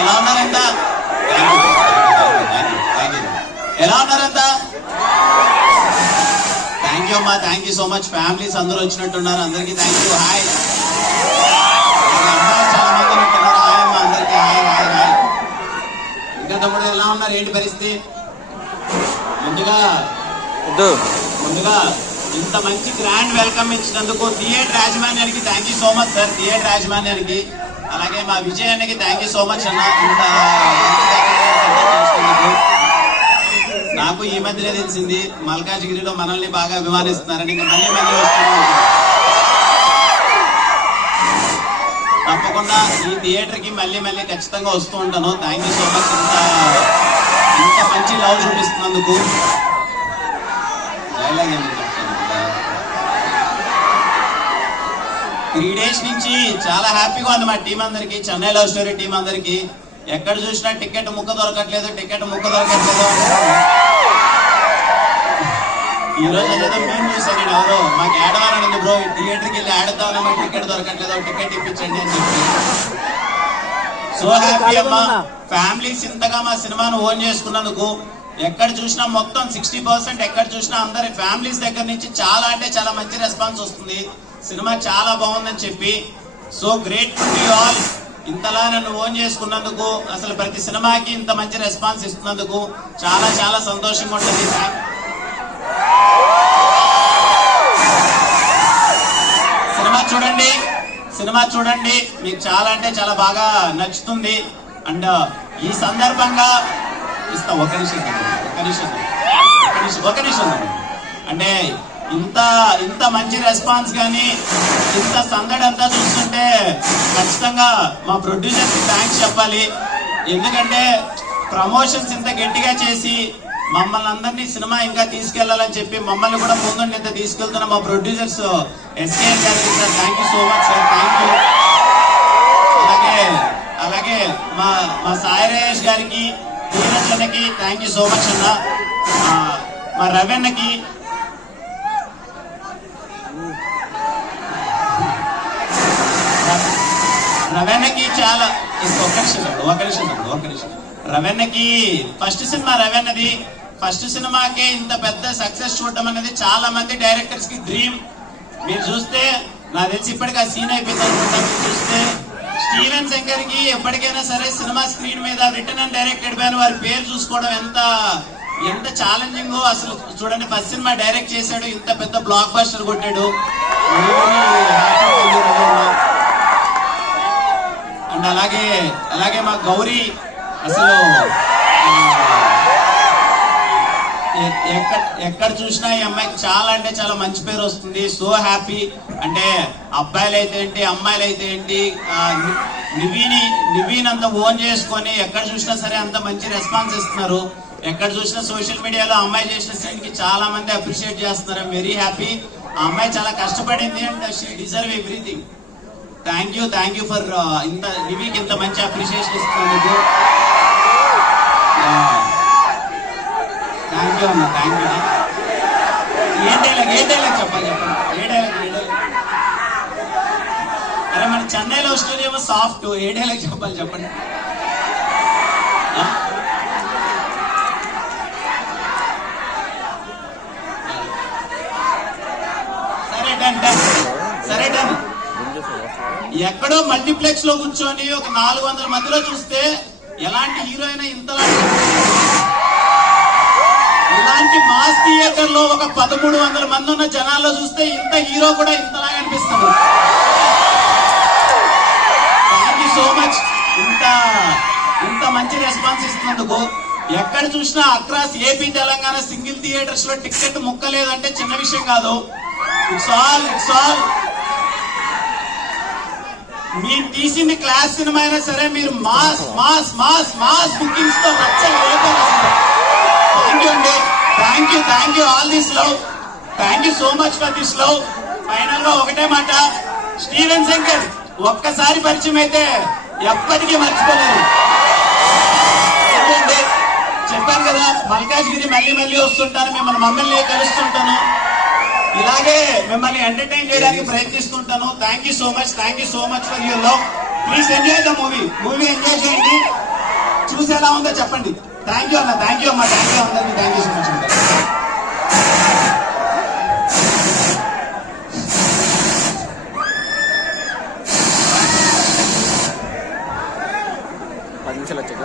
ఎలా ఉన్నారంతా? ఎలా ఉన్నారంతా? Thank you అమ్మా, thank you so much. Families అందరూ వచ్చినట్టున్నారు, అందరికీ థ్యాంక్ యూ. హాయ్. అమ్మాయిలు చాలా మంది ఉంటున్నారు. హాయ్ అమ్మా అందరికీ. Hi hi hi. ఇంకా తమ్ముడు ఎలా ఉన్నారు? ఏంటి పరిస్థితి? ముందుగా ఇంత మంచి గ్రాండ్ వెల్కమ్ ఇచ్చినందుకు థియేటర్ యాజమాన్యానికి thank you so much sir. Theatre యాజమాన్యానికి అలాగే మా విజయానికి థ్యాంక్ యూ సో మచ్ అన్న. నాకు ఈ మధ్యనే తెలిసింది మల్కాజ్గిరిలో మనల్ని బాగా అభిమానిస్తున్నారని. మళ్ళీ మళ్ళీ వస్తున్నాను. తప్పకుండా ఈ థియేటర్ కి మళ్ళీ మళ్ళీ ఖచ్చితంగా వస్తూ ఉంటాను. థ్యాంక్ యూ సో మచ్ ఇంత మంచి లవ్ చూపిస్తున్నందుకు. 3 days నుంచి చాలా హ్యాపీగా ఉంది మా టీం అందరికి, చెన్నై లవ్ స్టోరీ టీం అందరికి. ఎక్కడ చూసినా టికెట్ ముక్క దొరకట్లేదు. ఈ రోజు ఏదో మేము చూసాను నేను, ఎవరో మాకు ఏడవాలని బ్రో థియేటర్కి వెళ్ళి ఆడతామని మాకు టికెట్ దొరకట్లేదు, టికెట్ ఇప్పించండి అని చెప్పి. సో హ్యాపీ అమ్మా. ఫ్యామిలీస్ ఇంతగా మా సినిమాను ఓన్ చేసుకున్నందుకు. ఎక్కడ చూసినా మొత్తం 60% ఎక్కడ చూసినా అందరి ఫ్యామిలీస్ దగ్గర నుంచి చాలా అంటే చాలా మంచి రెస్పాన్స్ వస్తుంది. సినిమా చాలా బాగుందని చెప్పి. So great to be all. ఇంతలా నన్ను ఓన్ చేసుకున్నందుకు, అసలు ప్రతి సినిమాకి ఇంత మంచి రెస్పాన్స్ ఇస్తున్నందుకు చాలా చాలా సంతోషంగా ఉంటుంది. సినిమా చూడండి, మీకు చాలా అంటే చాలా బాగా నచ్చుతుంది. అండ్ ఈ సందర్భంగా ఇస్తా ఒక నిమిషం అంటే ఇంత మంచి రెస్పాన్స్ కానీ ఇంత సందడి అంతా చూస్తుంటే ఖచ్చితంగా మా ప్రొడ్యూసర్కి థ్యాంక్స్ చెప్పాలి. ఎందుకంటే ప్రమోషన్స్ ఇంత గట్టిగా చేసి మమ్మల్ని అందరినీ సినిమా ఇంకా తీసుకెళ్లాలని చెప్పి మమ్మల్ని కూడా ముందుండి ఇంత తీసుకెళ్తున్న మా ప్రొడ్యూసర్స్ ఎస్కేఎన్ గారికి sir thank you so much sir. Thank you. అలాగే మా సాయి రేష్ గారికి, ధీరజన్నకి థ్యాంక్ యూ సో మచ్ అన్న. మా రవీన్నకి, చాలా ఒక నిమిషం. రవీన్నకి ఫస్ట్ సినిమా రవీన్నది. ఫస్ట్ సినిమాకే ఇంత పెద్ద సక్సెస్ చూడటం అనేది చాలా మంది డైరెక్టర్స్ కి డ్రీమ్. మీరు చూస్తే నాకు తెలిసి ఇప్పటికీ ఆ సీన్ అయిపోయింది అనుకుంటా. మీరు చూస్తే స్టీవెన్ శంకర్ కి ఎప్పటికైనా సరే సినిమా స్క్రీన్ మీద రిటర్న్ అండ్ డైరెక్టెడ్ పైన వారి పేరు చూసుకోవడం ఎంత ఛాలెంజింగ్. అసలు చూడండి, ఫస్ట్ సినిమా డైరెక్ట్ చేశాడు, ఇంత పెద్ద బ్లాక్ బస్టర్ కొట్టాడు. అండ్ అలాగే మా గౌరీ అసలు ఎక్కడ చూసినా ఈ అమ్మాయికి చాలా అంటే చాలా మంచి పేరు వస్తుంది. So happy. అంటే అబ్బాయిలు అయితే ఏంటి, అమ్మాయిలు అయితే ఏంటి, నివీన్ అంత ఓన్ చేసుకొని ఎక్కడ చూసినా సరే అంత మంచి రెస్పాన్స్ ఇస్తున్నారు. ఎక్కడ చూసినా సోషల్ మీడియాలో అమ్మాయి చేసిన సీన్ కి చాలా మంది అప్రిషియేట్ చేస్తున్నారు. I'm very happy. ఆ అమ్మాయి చాలా కష్టపడింది and she deserve everything. Thank you for నివీకి ఇంత మంచి అప్రిషియేషన్ ఇస్తున్నందుకు. థ్యాంక్ యూ అన్న, థ్యాంక్ యూ. ఏ డైలాగ్ చెప్పాలి? ఏ డైలాగ్? అరే మన చెన్నైలో స్టోరీ ఏమో సాఫ్ట్. ఏ డైలాగ్ చెప్పాలి చెప్పండి? సరే డన్. ఎక్కడో మల్టీప్లెక్స్ లో కూర్చొని ఒక 400 మందిలో చూస్తే ఎలాంటి హీరో అయినా ఇలాంటి మాస్ థియేటర్ లో ఒక 1300 మంది ఉన్న జనాల్లో చూస్తే ఇంత హీరో కూడా ఇంతలాగా అనిపిస్తుంది. Thank you so much. ఇంత మంచి రెస్పాన్స్ ఇస్తున్నందుకు. ఎక్కడ చూసినా across AP Telangana single theatres లో టికెట్ ముక్కలేదంటే చిన్న విషయం కాదు. ఇట్స్ ఆల్ మీరు తీసింది క్లాస్ సినిమా అయినా సరే మీరు మాస్ బుకింగ్స్ తో నచ్చలేకపోయారు. థ్యాంక్ యూ అండి. Thank you all this love. Thank you so much for this love. Final గా ఒకటే మాట, స్టీవెన్ శంకర్ ఒక్కసారి పరిచయం అయితే ఎప్పటికీ మర్చిపోలేరు. చెప్పాను కదా, మల్కాజ్గిరి మళ్ళీ వస్తుంటాను, మమ్మల్ని కలుస్తుంటాను, ఇలాగే మిమ్మల్ని ఎంటర్టైన్ చేయడానికి ప్రయత్నిస్తుంటాను. Thank you so much for your love. Please enjoy the movie enjoy చేయండి. చూసి ఎలా ఉందో చెప్పండి. థ్యాంక్ యూ అన్న, థ్యాంక్ యూ అమ్మా, థ్యాంక్ యూ అందరికీ, థ్యాంక్ యూ సో మచ్. 10 నిమిషాలు వచ్చాక